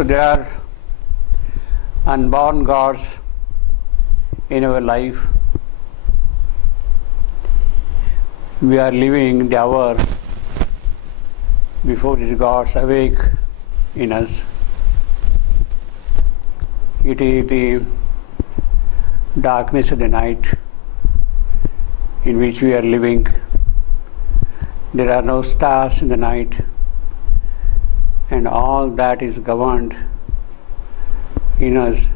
So there are unborn gods in our life. We are living the hour before these gods awake in us. It is the darkness of the night in which we are living. There are no stars in the night, and all that is governed in us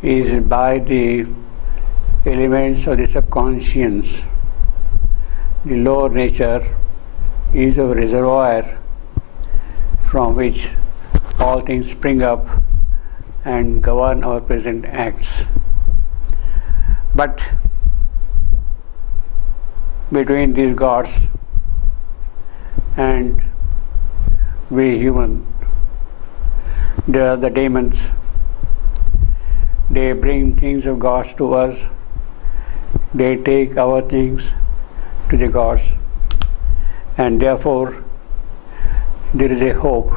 is by the elements of the subconscious. The lower nature is a reservoir from which all things spring up and govern our present acts. But between these gods and we human, there are the demons. They bring things of gods to us. They take our things to the gods. And therefore, there is a hope.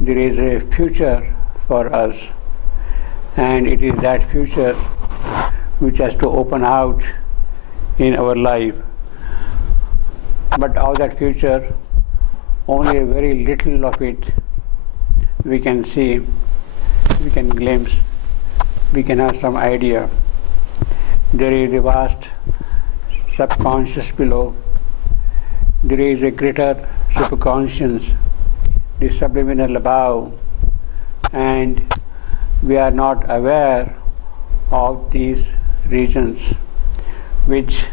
There is a future for us. And it is that future which has to open out in our life. But of that future, only a very little of it we can see, we can glimpse, we can have some idea. There is a vast subconscious below. There is a greater subconscious, the subliminal above, and we are not aware of these regions which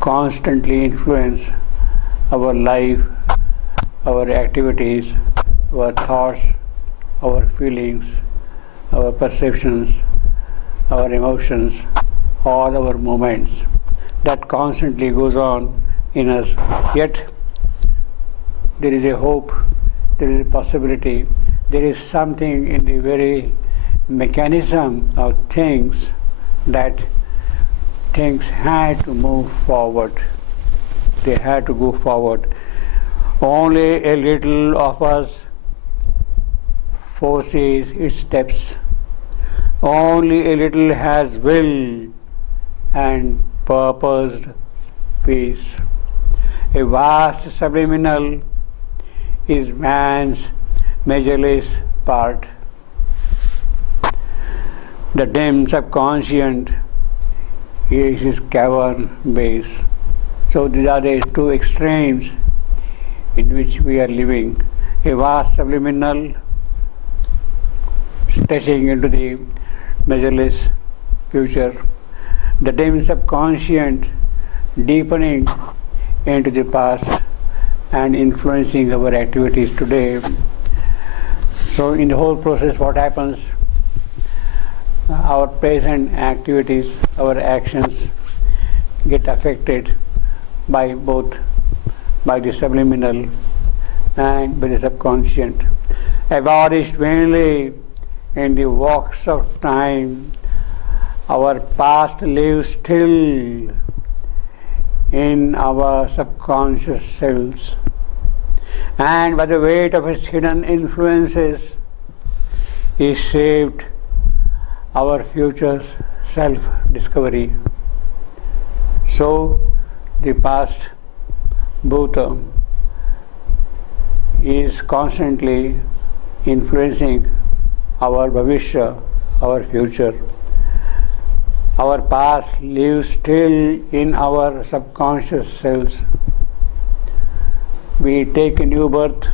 constantly influence our life, our activities, our thoughts, our feelings, our perceptions, our emotions, all our movements. That constantly goes on in us. Yet there is a hope, there is a possibility, there is something in the very mechanism of things that things had to move forward. They had to go forward. Only a little of us foresees its steps. Only a little has will and purposed peace. A vast subliminal is man's measureless part. The dim subconscious is his cavern base. So these are the two extremes in which we are living. A vast subliminal stretching into the measureless future. The dim subconscious deepening into the past and influencing our activities today. So in the whole process, what happens? Our present activities, our actions get affected by both by the subliminal and by the subconscious. Abolished mainly in the walks of time, our past lives still in our subconscious selves, and by the weight of its hidden influences is shaped our future's self-discovery. So the past Bhuta is constantly influencing our Bhavishya, our future. Our past lives still in our subconscious selves. We take a new birth,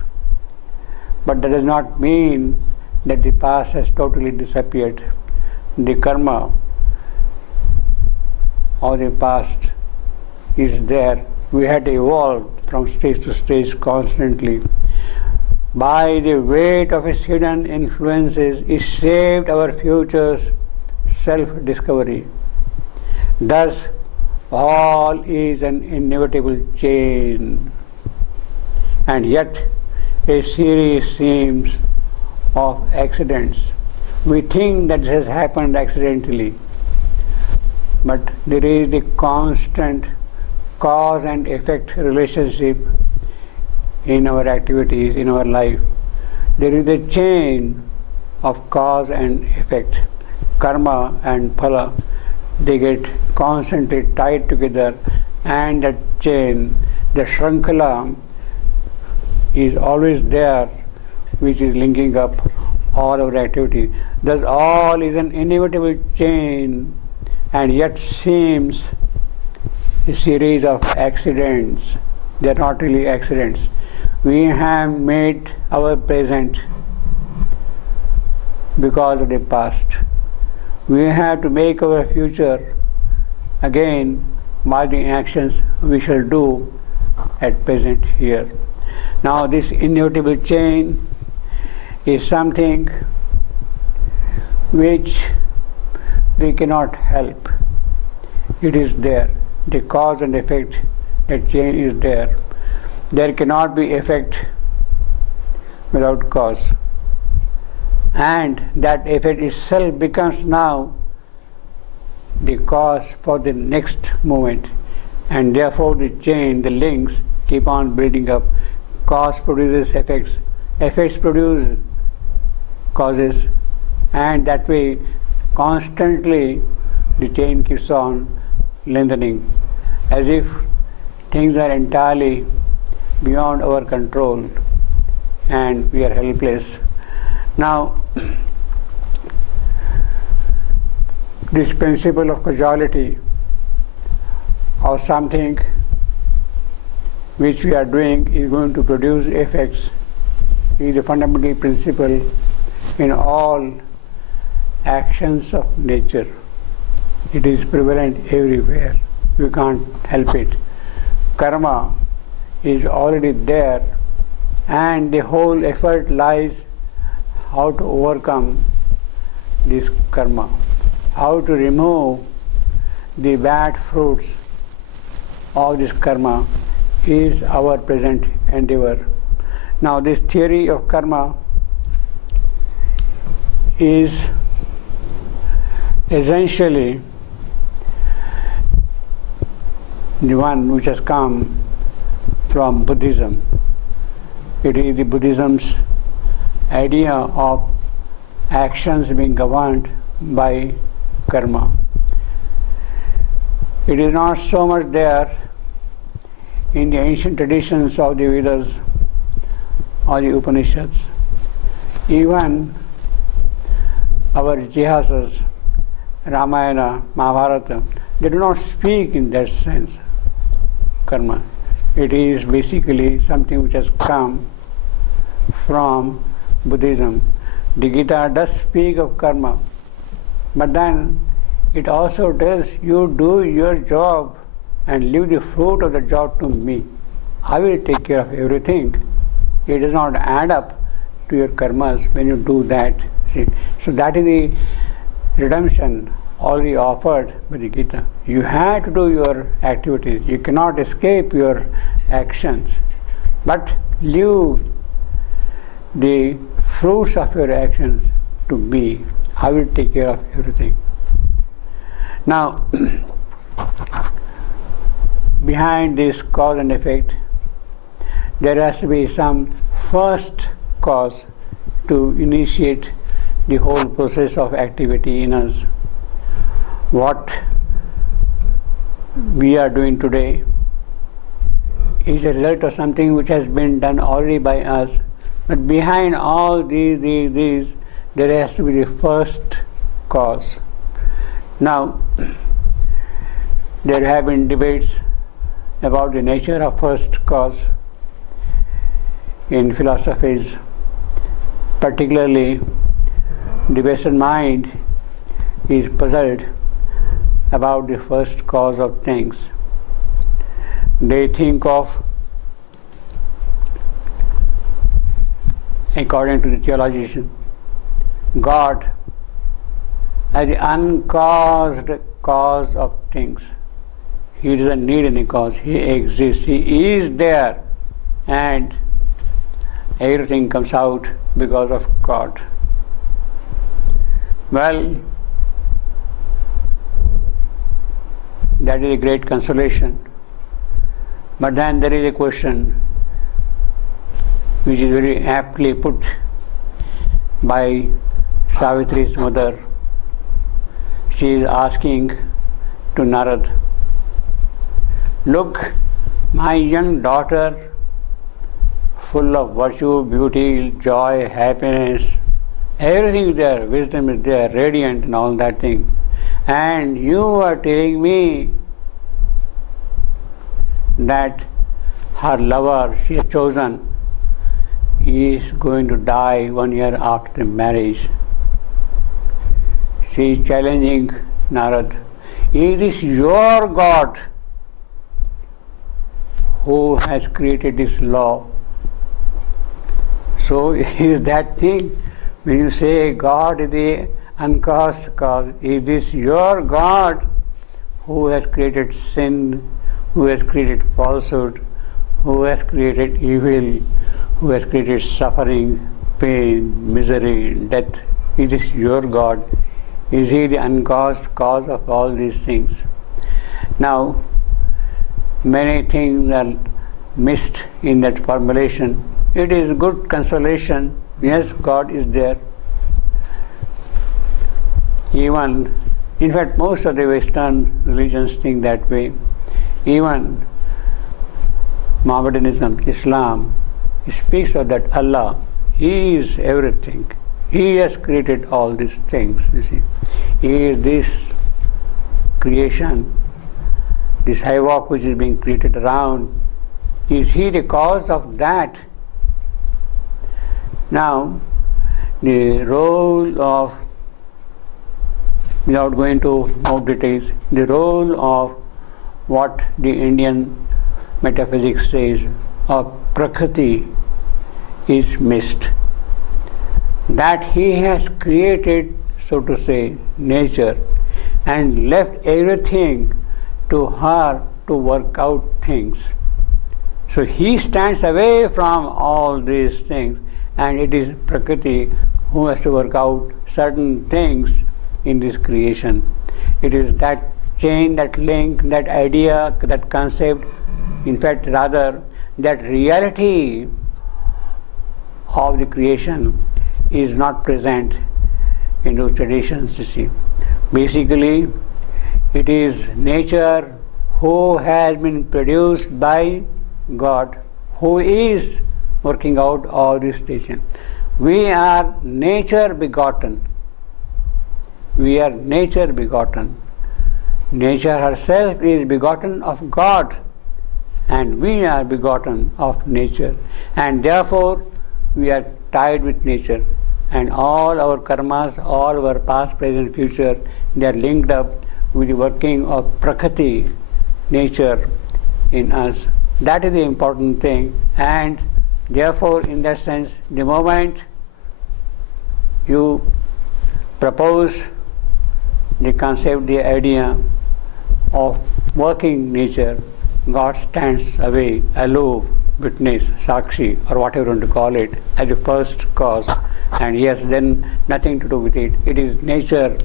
but that does not mean that the past has totally disappeared. The karma of the past is there. We had evolved from stage to stage constantly. By the weight of its hidden influences, it shaped our future's self-discovery. Thus, all is an inevitable chain, and yet a series seems of accidents. We think that this has happened accidentally, but there is the constant cause and effect relationship in our activities, in our life. there is a chain of cause and effect. Karma and phala, they get constantly tied together, and that chain, the shrankala, is always there, which is linking up all our activity. Thus all is an inevitable chain, and yet seems a series of accidents. They are not really accidents. We have made our present because of the past. We have to make our future again by the actions we shall do at present here. Now this inevitable chain is something which we cannot help. It is there. The cause and effect, that chain is there. There cannot be effect without cause. And that effect itself becomes now the cause for the next moment. And therefore the chain, the links keep on building up. Cause produces effects. Effects produce causes. And that way constantly the chain keeps on lengthening, as if things are entirely beyond our control and we are helpless. Now, this principle of causality, or something which we are doing is going to produce effects, is a fundamental principle in all actions of nature. It is prevalent everywhere. We can't help it. Karma is already there, and the whole effort lies how to overcome this karma, how to remove the bad fruits of this karma is our present endeavor. Now this theory of karma is essentially the one which has come from Buddhism. It is the Buddhism's idea of actions being governed by karma. It is not so much there in the ancient traditions of the Vedas or the Upanishads. Even our Itihasas, Ramayana, Mahabharata, they do not speak in that sense, karma. It is basically something which has come from Buddhism. The Gita does speak of karma, but then it also tells you do your job and leave the fruit of the job to me. I will take care of everything. It does not add up to your karmas when you do that. See? So that is the redemption already offered by the Gita. You have to do your activities. You cannot escape your actions, but leave the fruits of your actions to me. I will take care of everything. Now, behind this cause and effect, there has to be some first cause to initiate the whole process of activity in us. What we are doing today is a result of something which has been done already by us. But behind all these, there has to be the first cause. Now, there have been debates about the nature of first cause in philosophies. Particularly, the Western mind is puzzled about the first cause of things. They think of, according to the theologian, God as the uncaused cause of things. He doesn't need any cause. He exists. He is there, and everything comes out because of God. Well, that is a great consolation. But then there is a question which is very aptly put by Savitri's mother. She is asking to Narad, "Look, my young daughter, full of virtue, beauty, joy, happiness, everything is there, wisdom is there, radiant and all that thing. And you are telling me that her lover she has chosen is going to die 1 year after the marriage." She is challenging Narad, "Is this your God who has created this law?" So is that thing, when you say God is the uncaused cause, is this your God who has created sin, who has created falsehood, who has created evil, who has created suffering, pain, misery, death? Is this your God? Is he the uncaused cause of all these things? Now, many things are missed in that formulation. It is good consolation. Yes, God is there. Even, in fact, most of the Western religions think that way. Even Mohammedanism, Islam, speaks of that Allah. He is everything. He has created all these things, you see. He is this creation, this havoc which is being created around. Is he the cause of that? Now, the role of, without going to more details, the role of what the Indian metaphysics says of Prakriti is missed. That he has created, so to say, nature and left everything to her to work out things. So he stands away from all these things, and it is Prakriti who has to work out certain things in this creation. It is that chain, that link, that idea, that concept, in fact, rather, that reality of the creation is not present in those traditions, you see. Basically, it is nature who has been produced by God, who is working out all this creation. We are nature begotten. We are nature begotten. Nature herself is begotten of God, and we are begotten of nature. And therefore, we are tied with nature. And all our karmas, all our past, present, future, they are linked up with the working of Prakriti, nature, in us. That is the important thing. And therefore, in that sense, the moment you propose the concept, the idea of working nature, God stands away, aloof, witness, sakshi, or whatever you want to call it, as the first cause. And he has then nothing to do with it. It is nature.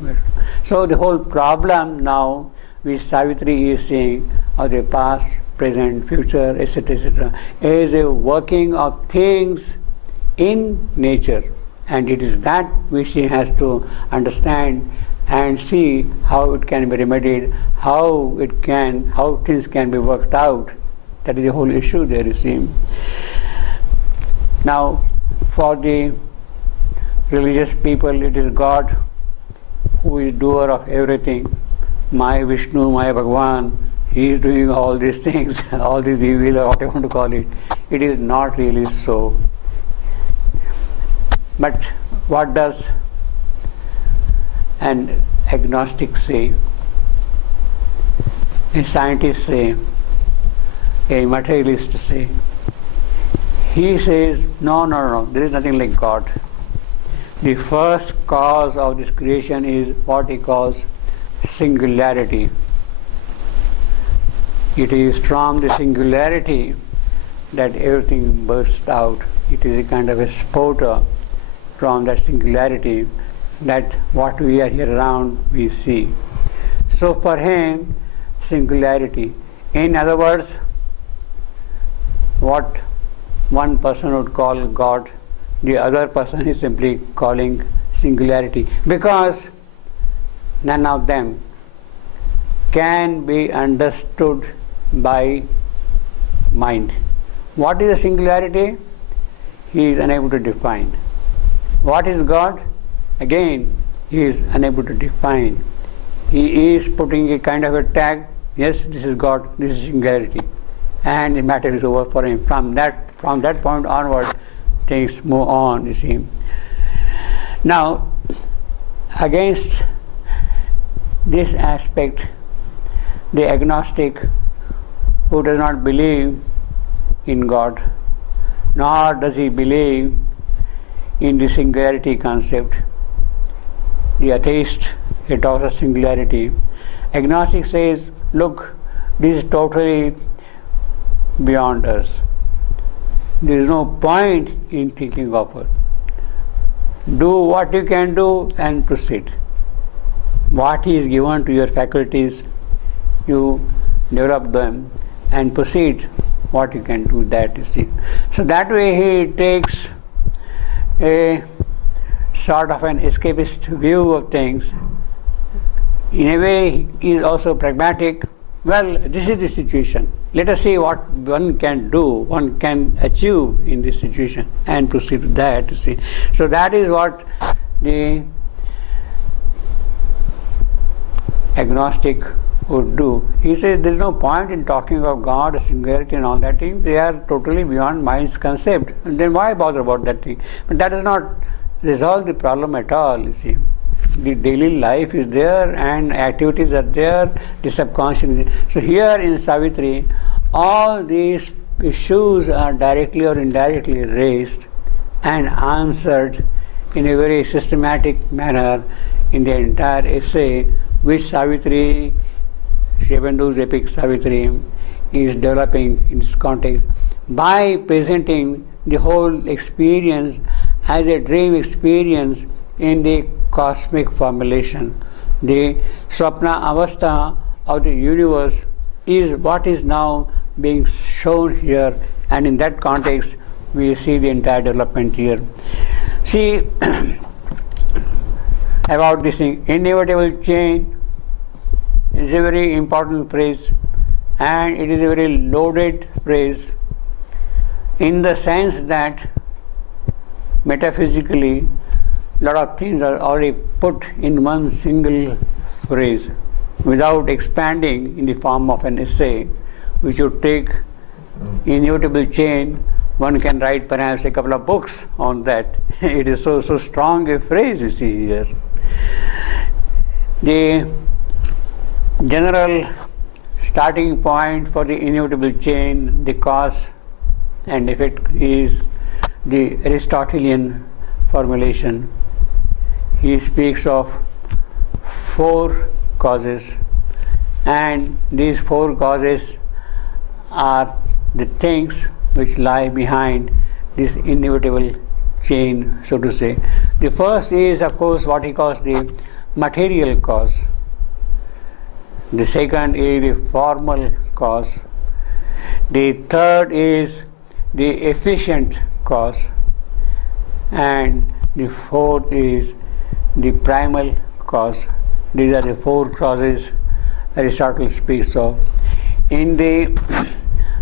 So the whole problem now, which Savitri is saying, of the past, present, future, etc., is a working of things in nature. And it is that which she has to understand and see how it can be remedied, how things can be worked out. That is the whole issue there, you see. Now, for the religious people, it is God who is doer of everything. My Vishnu, my Bhagwan, he is doing all these things, all these evil, or whatever you want to call it. It is not really so. But what does an agnostic say, a scientist say, a materialist say? He says, no, there is nothing like God. The first cause of this creation is what he calls singularity. It is from the singularity that everything bursts out. It is a kind of a spouter from that singularity that what we are here around we see. So for him, singularity. In other words, what one person would call God, the other person is simply calling singularity, because none of them can be understood by mind. What is a singularity? He is unable to define. What is God? Again, he is unable to define. He is putting a kind of a tag, yes, this is God, this is singularity, and the matter is over for him. From that point onward, things move on, you see. Now, against this aspect, the agnostic who does not believe in God, nor does he believe in the singularity concept, the atheist, he talks of singularity. Agnostic says, look, this is totally beyond us. There is no point in thinking of it. Do what you can do and proceed. What is given to your faculties, you develop them and proceed what you can do, that you see. So that way he takes a sort of an escapist view of things. In a way, he is also pragmatic. Well, this is the situation. Let us see what one can do, one can achieve in this situation, and proceed with that, you see. So that is what the agnostic would do. He says there is no point in talking of God, singularity and all that thing. They are totally beyond mind's concept. And then why bother about that thing? But that does not resolve the problem at all, you see. The daily life is there and activities are there, the subconscious is there. So here in Savitri, all these issues are directly or indirectly raised and answered in a very systematic manner in the entire essay, which Savitri, Sri Aurobindo epic Savitri, is developing in this context by presenting the whole experience as a dream experience in the cosmic formulation. The Swapna Avastha of the universe is what is now being shown here, and in that context we see the entire development here. See, about this thing, inevitable change is a very important phrase, and it is a very loaded phrase in the sense that metaphysically a lot of things are already put in one single phrase without expanding in the form of an essay, which would take inevitable change. One can write perhaps a couple of books on that. It is so strong a phrase you see here. The general starting point for the inevitable chain, the cause and effect, is the Aristotelian formulation. He speaks of 4 causes, and these 4 causes are the things which lie behind this inevitable chain, so to say. The first is, of course, what he calls the material cause. The second is the formal cause. The third is the efficient cause. And the fourth is the primal cause. These are the 4 causes Aristotle speaks of. In the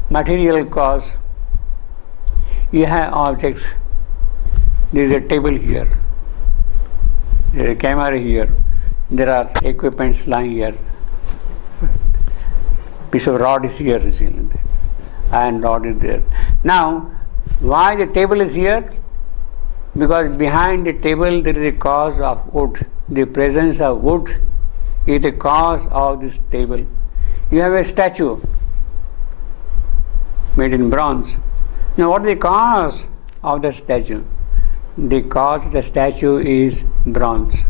material cause, you have objects. There is a table here, there is a camera here, there are equipments lying here, piece of rod is here, iron rod is there. Now, why the table is here? Because behind the table there is a cause of wood. The presence of wood is the cause of this table. You have a statue made in bronze. Now, what is the cause of the statue? The cause of the statue is bronze.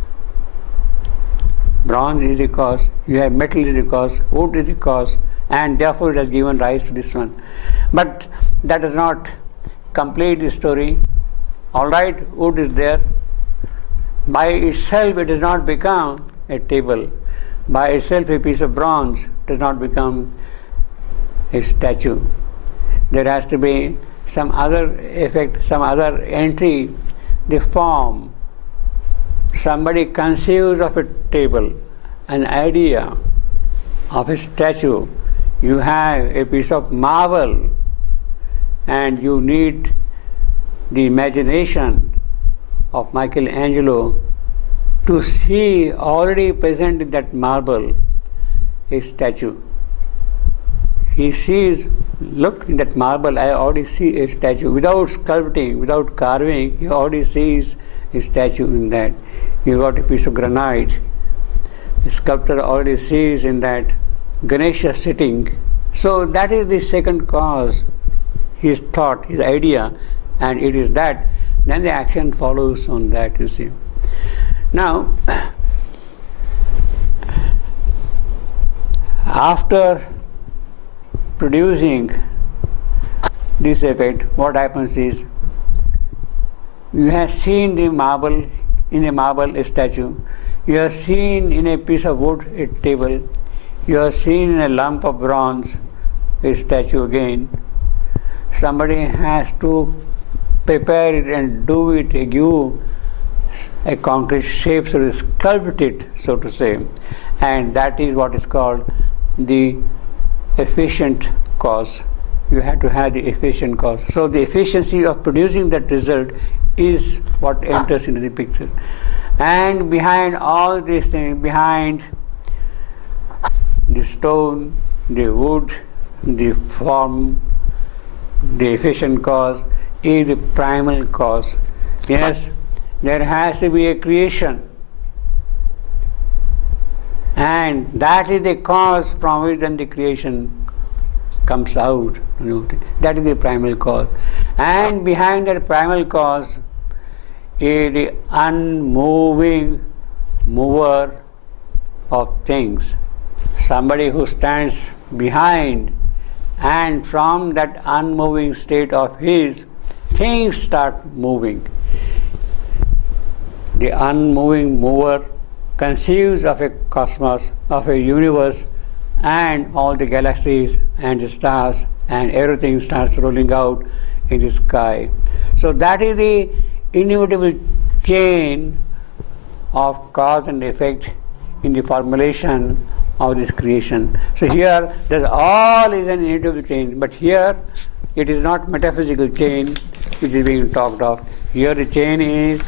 Bronze is the cause, you have metal is the cause, wood is the cause, and therefore it has given rise to this one. But that does not complete the story. All right, wood is there. By itself it does not become a table. By itself a piece of bronze does not become a statue. There has to be some other effect, some other entry, they form. Somebody conceives of a table, an idea of a statue. You have a piece of marble and you need the imagination of Michelangelo to see already present in that marble a statue. He sees, look in that marble, I already see a statue. Without sculpting, without carving, he already sees a statue in that. You got a piece of granite, the sculptor already sees in that Ganesha sitting. So that is the second cause, his thought, his idea, and it is that. Then the action follows on that, you see. Now, after producing this effect, what happens is, you have seen the marble, in a marble a statue, you have seen in a piece of wood a table, you have seen in a lump of bronze a statue again. Somebody has to prepare it and do it, give a concrete shape, so to sculpt it, so to say, and that is what is called the efficient cause. You have to have the efficient cause. So the efficiency of producing that result is what enters into the picture. And behind all these things, behind the stone, the wood, the form, the efficient cause is the primal cause. Yes, there has to be a creation, and that is the cause from which then the creation comes out. That is the primal cause. And behind that primal cause is the unmoving mover of things. Somebody who stands behind, and from that unmoving state of his, things start moving. The unmoving mover conceives of a cosmos, of a universe, and all the galaxies and the stars, and everything starts rolling out in the sky. So that is the inevitable chain of cause and effect in the formulation of this creation. So here, that all is an inevitable chain, but here it is not metaphysical chain which is being talked of. Here the chain is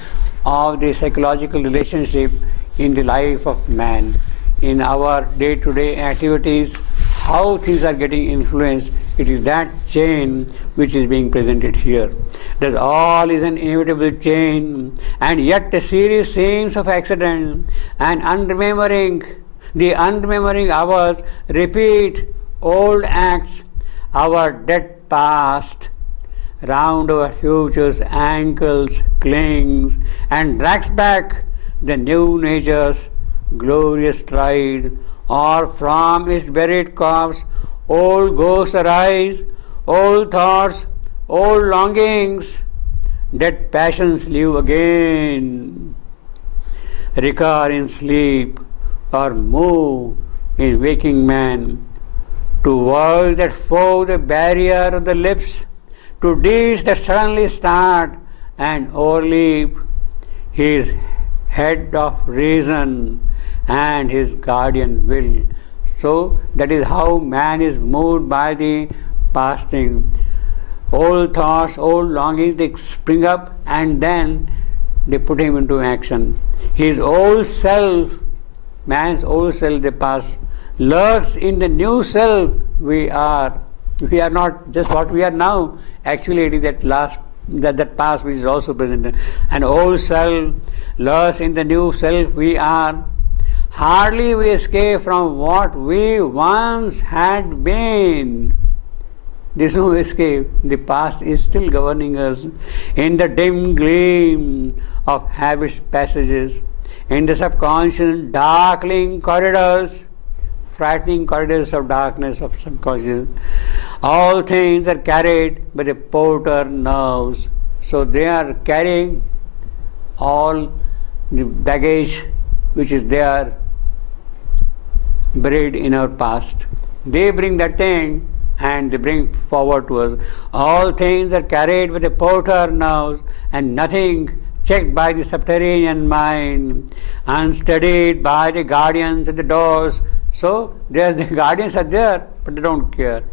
of the psychological relationship in the life of man, in our day-to-day activities, how things are getting influenced. It is that chain which is being presented here. That all is an inevitable chain, and yet a series seems of accidents, and the unremembering hours repeat old acts, our dead past round our future's ankles clings, and drags back the new nature's glorious stride, or from its buried corpse old ghosts arise, old thoughts, old longings, dead passions live again, recur in sleep, or move in waking man, to words that fold the barrier of the lips, to deeds that suddenly start and overleap his head of reason and his guardian will. So that is how man is moved by the past thing. Old thoughts, old longings, they spring up and then they put him into action. His old self, man's old self, the past, lurks in the new self we are. We are not just what we are now. Actually, it is that past which is also present. An old self lurks in the new self we are. Hardly we escape from what we once had been. There is no escape. The past is still governing us in the dim gleam of habits' passages, in the subconscious darkling corridors, frightening corridors of darkness of subconscious. All things are carried by the porter nerves. So they are carrying all the baggage which is there buried in our past. They bring that thing and they bring forward to us. All things are carried by the porter now, and nothing checked by the subterranean mind, unstudied by the guardians at the doors. So the guardians are there, but they don't care.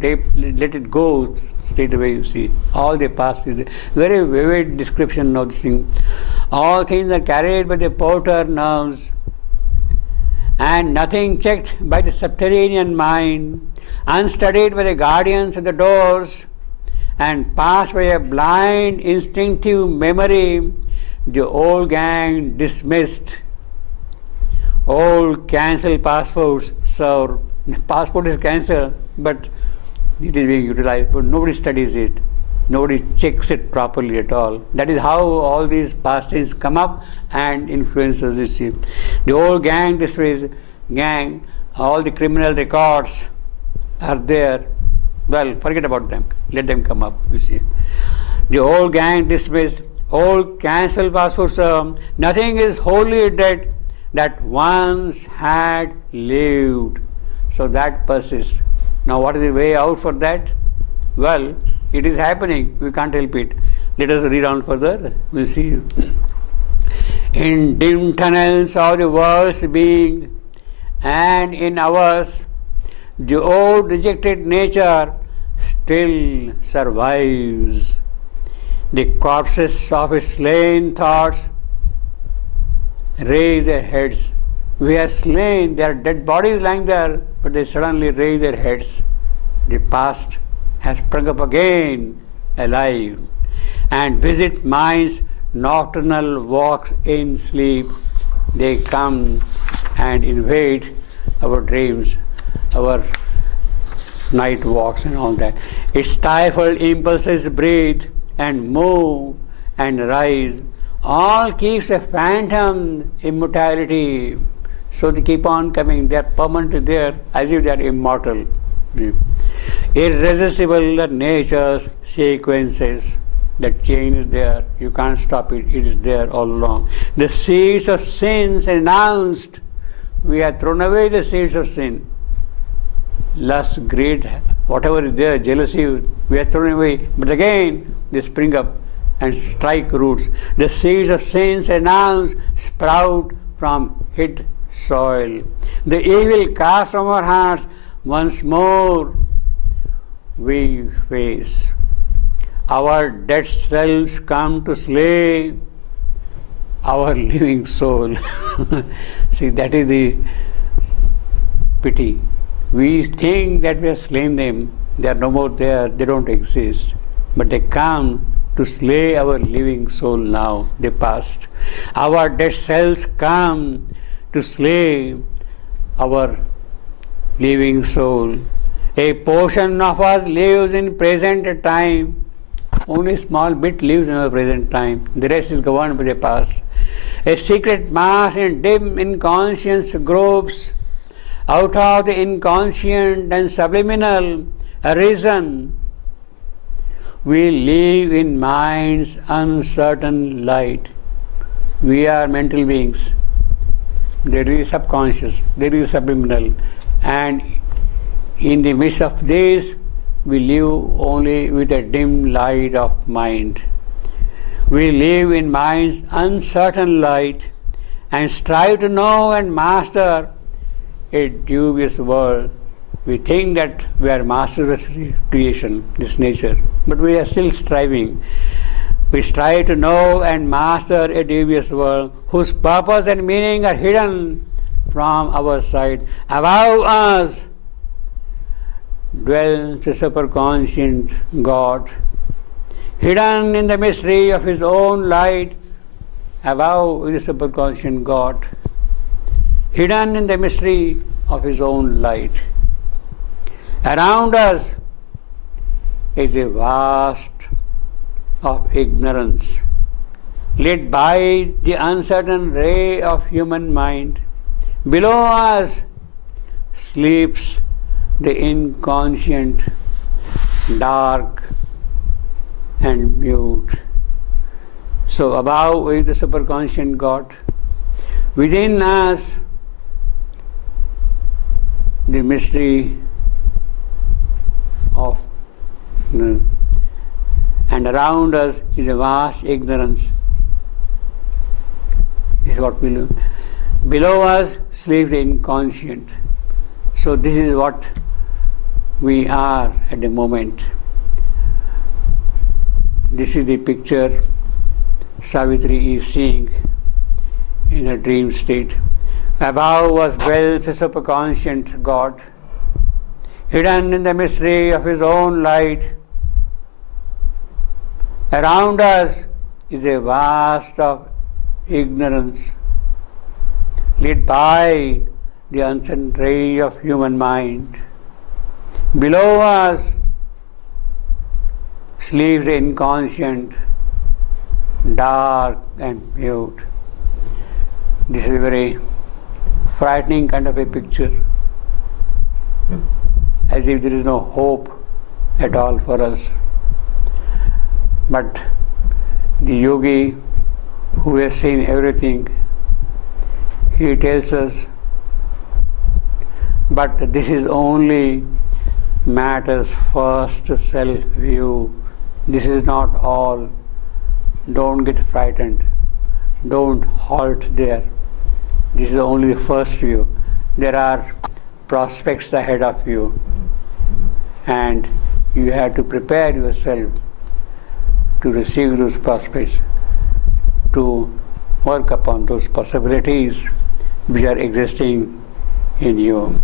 They let it go straight away, you see. All they pass is a very vivid description of this thing. All things are carried by the porter nerves, and nothing checked by the subterranean mind, unstudied by the guardians at the doors, and passed by a blind instinctive memory. The old gang dismissed. Old cancelled passports, sir. The passport is cancelled, but it is being utilized, but nobody studies it. Nobody checks it properly at all. That is how all these past things come up and influence us, you see. The old gang displays, all the criminal records are there. Well, forget about them. Let them come up, you see. The old gang dismissed, old cancelled passports, nothing is wholly dead that once had lived. So that persists. Now what is the way out for that? Well, it is happening. We can't help it. Let us read on further. We'll see. In dim tunnels of the world's being and in ours, the old rejected nature still survives. The corpses of his slain thoughts raise their heads. We are slain, there are dead bodies lying there, but they suddenly raise their heads. The past has sprung up again, alive, and visit minds nocturnal walks in sleep. They come and invade our dreams, our night walks and all that. Its stifled impulses breathe and move and rise. All keeps a phantom immortality. So they keep on coming, they are permanently there as if they are immortal. Irresistible nature's sequences. That chain is there, you can't stop it, it is there all along. The seeds of sins announced. We have thrown away the seeds of sin. Lust, greed, whatever is there, jealousy, we have thrown away. But again, they spring up and strike roots. The seeds of sins announced sprout from hid soil. The evil cast from our hearts once more we face. Our dead selves come to slay our living soul. See, that is the pity. We think that we have slain them, they are no more there, they don't exist. But they come to slay our living soul now, they passed. Our dead selves come to slay our living soul. A portion of us lives in present time. Only a small bit lives in our present time. The rest is governed by the past. A secret mass in dim inconscience gropes out of the inconscient and subliminal arisen. We live in mind's uncertain light. We are mental beings. There is subconscious, there is subliminal, and in the midst of this, we live only with a dim light of mind. We live in mind's uncertain light and strive to know and master a dubious world. We think that we are masters of creation, this nature, but we are still striving. We strive to know and master a dubious world whose purpose and meaning are hidden from our sight. Above us dwells the superconscient God, hidden in the mystery of His own light. Above is the superconscient God, hidden in the mystery of His own light. Around us is a vast of ignorance, lit by the uncertain ray of human mind. Below us sleeps the inconscient, dark and mute. So above is the superconscient God. Within us, the mystery of, and around us is a vast ignorance. This is what we know. Below us sleeps the inconscient. So this is what we are at the moment. This is the picture Savitri is seeing in a dream state. Above was dwells the superconscient God, hidden in the mystery of his own light. Around us is a vast of ignorance, lit by the uncertain ray of human mind. Below us sleeps the inconscient, dark and mute. This is a very frightening kind of a picture, as if there is no hope at all for us. But the yogi who has seen everything, he tells us, but this is only matter's first self-view. This is not all. Don't get frightened. Don't halt there. This is only the first view. There are prospects ahead of you, and you have to prepare yourself to receive those prospects, to work upon those possibilities which are existing in you.